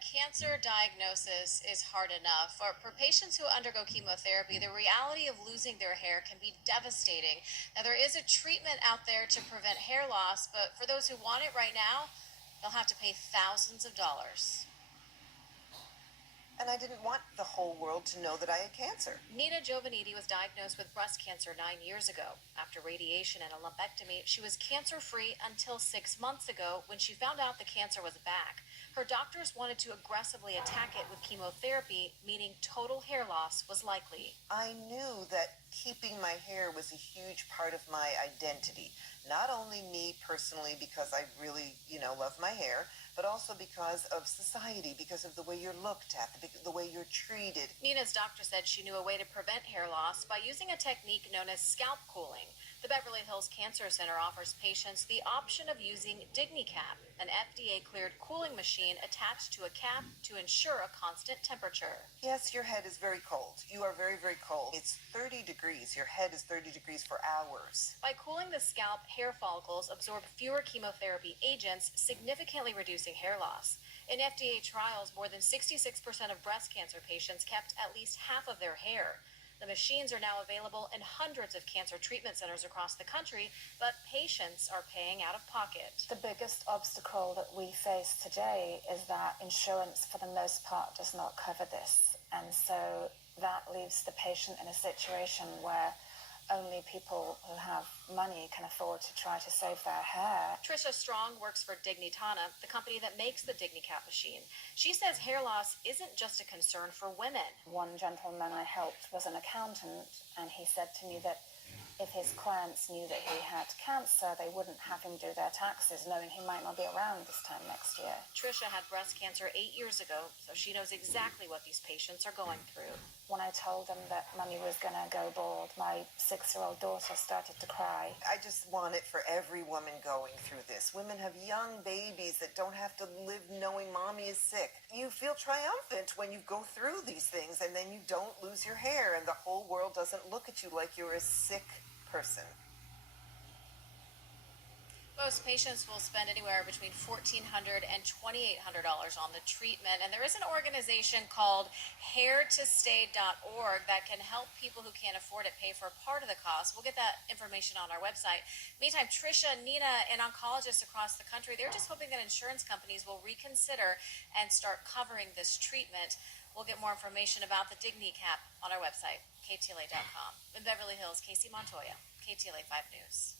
cancer diagnosis is hard enough. For patients who undergo chemotherapy, the reality of losing their hair can be devastating. Now, there is a treatment out there to prevent hair loss, but for those who want it right now, they'll have to pay thousands of dollars. And I didn't want the whole world to know that I had cancer. Nina Giovannitti was diagnosed with breast cancer 9 years ago. After radiation and a lumpectomy, she was cancer-free until 6 months ago when she found out the cancer was back. Her doctors wanted to aggressively attack it with chemotherapy, meaning total hair loss was likely. I knew that keeping my hair was a huge part of my identity. Not only me personally, because I really, love my hair, but also because of society, because of the way you're looked at, the way you're treated. Nina's doctor said she knew a way to prevent hair loss by using a technique known as scalp cooling. The Beverly Hills Cancer Center offers patients the option of using DigniCap, an FDA-cleared cooling machine attached to a cap to ensure a constant temperature. Yes, your head is very cold. You are very, very cold. It's 30 degrees. Your head is 30 degrees for hours. By cooling the scalp, hair follicles absorb fewer chemotherapy agents, significantly reducing hair loss. In FDA trials, more than 66% of breast cancer patients kept at least half of their hair. The machines are now available in hundreds of cancer treatment centers across the country, but patients are paying out of pocket. The biggest obstacle that we face today is that insurance, for the most part, does not cover this. And so that leaves the patient in a situation where only people who have money can afford to try to save their hair. Trisha Strong works for Dignitana, the company that makes the DigniCap machine. She says hair loss isn't just a concern for women. One gentleman I helped was an accountant, and he said to me that if his clients knew that he had cancer, they wouldn't have him do their taxes, knowing he might not be around this time next year. Trisha had breast cancer 8 years ago, so she knows exactly what these patients are going through. When I told them that Mummy was going to go bald, my 6-year-old daughter started to cry. I just want it for every woman going through this. Women have young babies that don't have to live knowing mommy is sick. You feel triumphant when you go through these things and then you don't lose your hair and the whole world doesn't look at you like you're a sick person. Most patients will spend anywhere between $1,400 and $2,800 on the treatment, and there is an organization called hairtostay.org that can help people who can't afford it pay for part of the cost. We'll get that information on our website. Meantime, Trisha, Nina, and oncologists across the country, they're just hoping that insurance companies will reconsider and start covering this treatment. We'll get more information about the DigniCap on our website, KTLA.com. In Beverly Hills, Casey Montoya, KTLA 5 News.